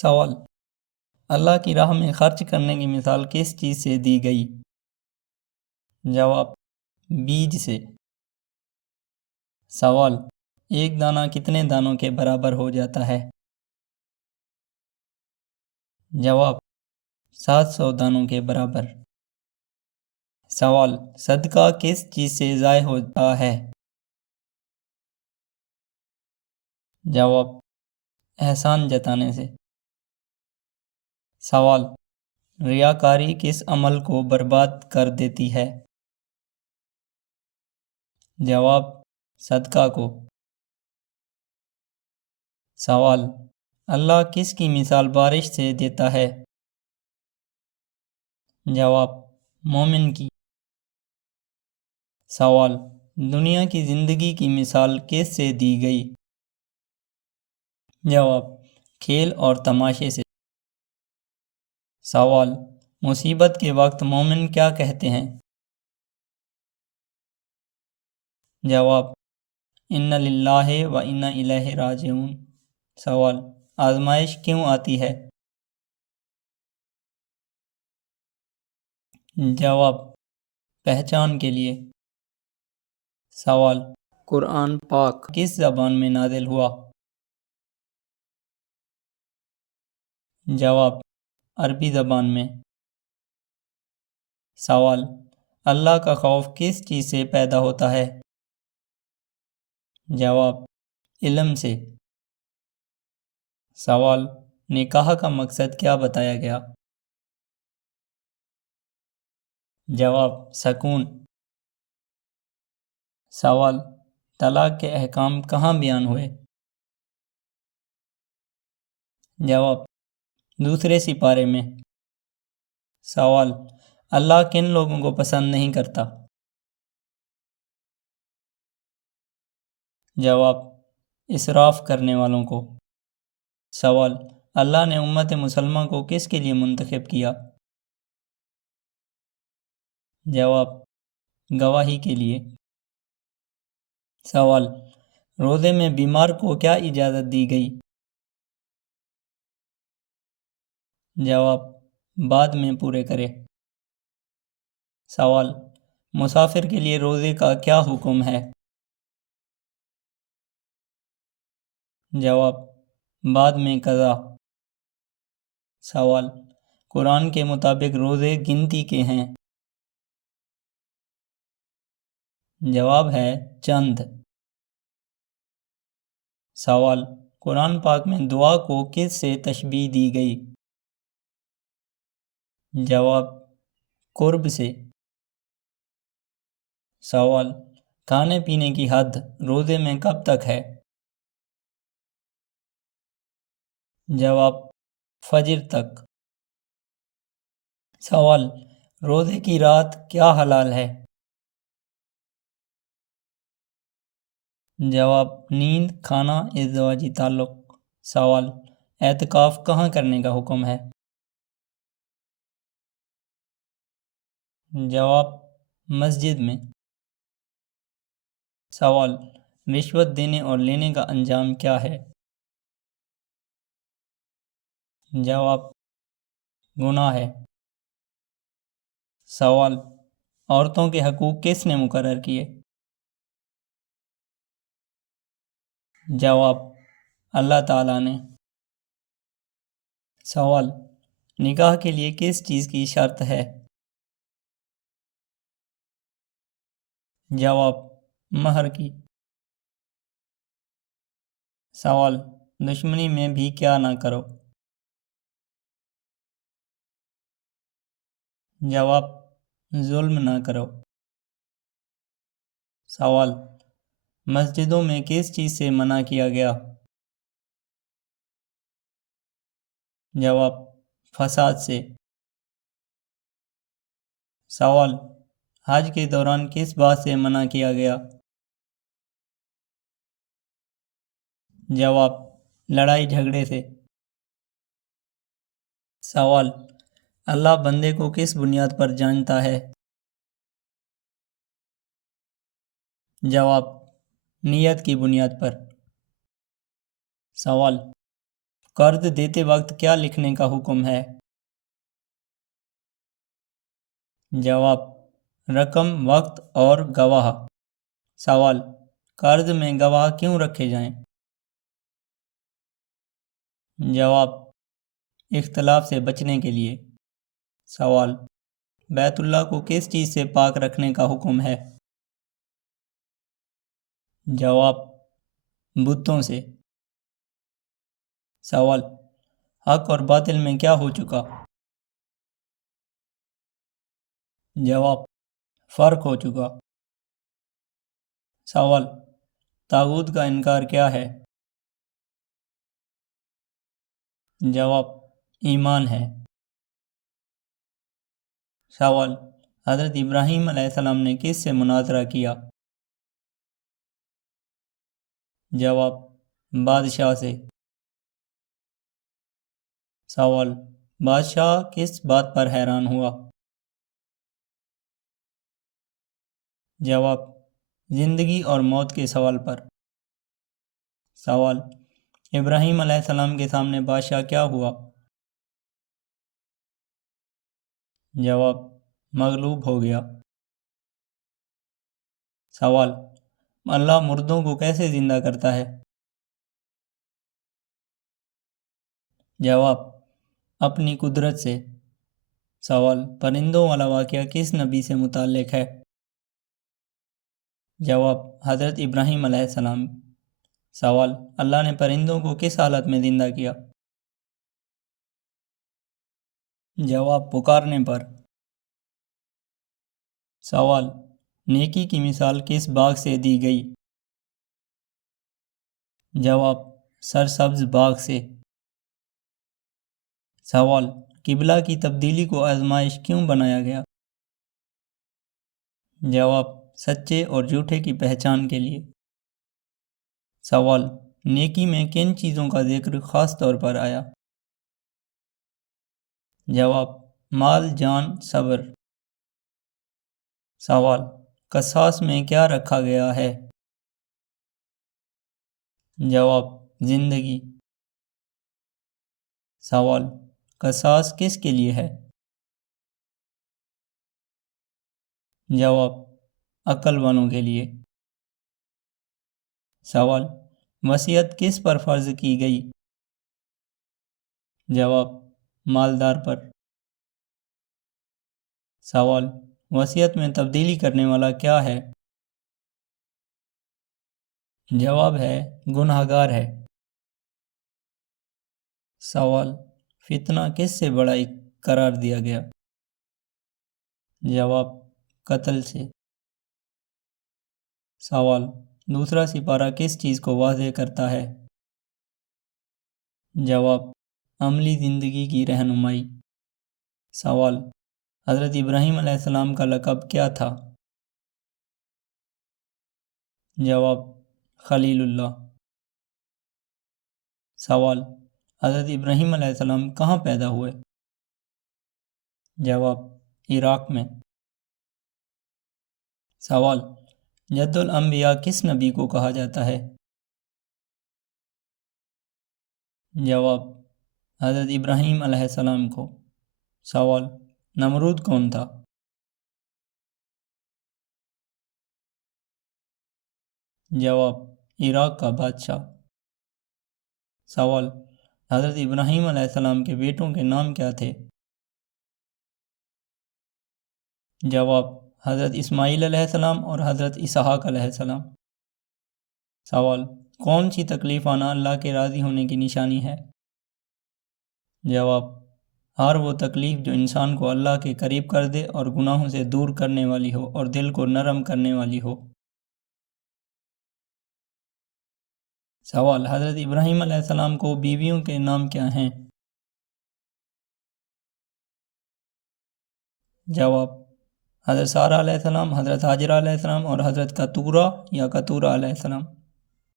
سوال: اللہ کی راہ میں خرچ کرنے کی مثال کس چیز سے دی گئی؟ جواب: بیج سے۔ سوال: ایک دانہ کتنے دانوں کے برابر ہو جاتا ہے؟ جواب: 700 دانوں کے برابر۔ سوال: صدقہ کس چیز سے ضائع ہوتا ہے؟ جواب: احسان جتانے سے۔ سوال: ریاکاری کس عمل کو برباد کر دیتی ہے؟ جواب: صدقہ کو۔ سوال: اللہ کس کی مثال بارش سے دیتا ہے؟ جواب: مومن کی۔ سوال: دنیا کی زندگی کی مثال کس سے دی گئی؟ جواب: کھیل اور تماشے سے۔ سوال: مصیبت کے وقت مومن کیا کہتے ہیں؟ جواب: اِنَّ لِلَّهِ وَإِنَّا إِلَيْهِ راجعون۔ سوال: آزمائش کیوں آتی ہے؟ جواب: پہچان کے لیے۔ سوال: قرآن پاک کس زبان میں نازل ہوا؟ جواب: عربی زبان میں۔ سوال: اللہ کا خوف کس چیز سے پیدا ہوتا ہے؟ جواب: علم سے۔ سوال: نکاح کا مقصد کیا بتایا گیا؟ جواب: سکون۔ سوال: طلاق کے احکام کہاں بیان ہوئے؟ جواب: دوسرے سپارے میں۔ سوال: اللہ کن لوگوں کو پسند نہیں کرتا؟ جواب: اسراف کرنے والوں کو۔ سوال: اللہ نے امت مسلمہ کو کس کے لیے منتخب کیا؟ جواب: گواہی کے لیے۔ سوال: روزے میں بیمار کو کیا اجازت دی گئی؟ جواب: بعد میں پورے کرے۔ سوال: مسافر کے لیے روزے کا کیا حکم ہے؟ جواب: بعد میں قضا۔ سوال: قرآن کے مطابق روزے گنتی کے ہیں؟ جواب ہے چند۔ سوال: قرآن پاک میں دعا کو کس سے تشبیہ دی گئی؟ جواب: قرب سے۔ سوال: کھانے پینے کی حد روزے میں کب تک ہے؟ جواب: فجر تک۔ سوال: روزے کی رات کیا حلال ہے؟ جواب: نیند، کھانا، ازدواجی تعلق۔ سوال: اعتکاف کہاں کرنے کا حکم ہے؟ جواب: مسجد میں۔ سوال: رشوت دینے اور لینے کا انجام کیا ہے؟ جواب: گناہ ہے۔ سوال: عورتوں کے حقوق کس نے مقرر کیے؟ جواب: اللہ تعالیٰ نے۔ سوال: نکاح کے لیے کس چیز کی شرط ہے؟ جواب: مہر کی۔ سوال: دشمنی میں بھی کیا نہ کرو؟ جواب: ظلم نہ کرو۔ سوال: مسجدوں میں کس چیز سے منع کیا گیا؟ جواب: فساد سے۔ سوال: حج کے دوران کس بات سے منع کیا گیا؟ جواب: لڑائی جھگڑے سے۔ سوال: اللہ بندے کو کس بنیاد پر جانتا ہے؟ جواب: نیت کی بنیاد پر۔ سوال: قرض دیتے وقت کیا لکھنے کا حکم ہے؟ جواب: رقم، وقت اور گواہ۔ سوال: قرض میں گواہ کیوں رکھے جائیں؟ جواب: اختلاف سے بچنے کے لیے۔ سوال: بیت اللہ کو کس چیز سے پاک رکھنے کا حکم ہے؟ جواب: بتوں سے۔ سوال: حق اور باطل میں کیا ہو چکا؟ جواب: فرق ہو چکا۔ سوال: طاغوت کا انکار کیا ہے؟ جواب: ایمان ہے۔ سوال: حضرت ابراہیم علیہ السلام نے کس سے مناظرہ کیا؟ جواب: بادشاہ سے۔ سوال: بادشاہ کس بات پر حیران ہوا؟ جواب: زندگی اور موت کے سوال پر۔ سوال: ابراہیم علیہ السلام کے سامنے بادشاہ کیا ہوا؟ جواب: مغلوب ہو گیا۔ سوال: اللہ مردوں کو کیسے زندہ کرتا ہے؟ جواب: اپنی قدرت سے۔ سوال: پرندوں والا واقعہ کس نبی سے متعلق ہے؟ جواب: حضرت ابراہیم علیہ السلام۔ سوال: اللہ نے پرندوں کو کس حالت میں زندہ کیا؟ جواب: پکارنے پر۔ سوال: نیکی کی مثال کس باغ سے دی گئی؟ جواب: سرسبز باغ سے۔ سوال: قبلہ کی تبدیلی کو آزمائش کیوں بنایا گیا؟ جواب: سچے اور جھوٹے کی پہچان کے لیے۔ سوال: نیکی میں کن چیزوں کا ذکر خاص طور پر آیا؟ جواب: مال، جان، صبر۔ سوال: قصاص میں کیا رکھا گیا ہے؟ جواب: زندگی۔ سوال: قصاص کس کے لیے ہے؟ جواب: عقل والوں کے لیے۔ سوال: وصیت کس پر فرض کی گئی؟ جواب: مالدار پر۔ سوال: وصیت میں تبدیلی کرنے والا کیا ہے؟ جواب ہے گنہگار ہے۔ سوال: فتنہ کس سے بڑا قرار دیا گیا؟ جواب: قتل سے۔ سوال: دوسرا سپارہ کس چیز کو واضح کرتا ہے؟ جواب: عملی زندگی کی رہنمائی۔ سوال: حضرت ابراہیم علیہ السلام کا لقب کیا تھا؟ جواب: خلیل اللہ۔ سوال: حضرت ابراہیم علیہ السلام کہاں پیدا ہوئے؟ جواب: عراق میں۔ سوال: جد الانبیاء کس نبی کو کہا جاتا ہے؟ جواب: حضرت ابراہیم علیہ السلام کو۔ سوال: نمرود کون تھا؟ جواب: عراق کا بادشاہ۔ سوال: حضرت ابراہیم علیہ السلام کے بیٹوں کے نام کیا تھے؟ جواب: حضرت اسماعیل علیہ السلام اور حضرت اسحاق علیہ السلام۔ سوال: کون سی تکلیف آنا اللہ کے راضی ہونے کی نشانی ہے؟ جواب: ہر وہ تکلیف جو انسان کو اللہ کے قریب کر دے اور گناہوں سے دور کرنے والی ہو اور دل کو نرم کرنے والی ہو۔ سوال: حضرت ابراہیم علیہ السلام کو بیویوں کے نام کیا ہیں؟ جواب: حضرت سارہ علیہ السلام، حضرت ہاجرہ علیہ السلام اور حضرت کتورہ یا کتورہ علیہ السلام۔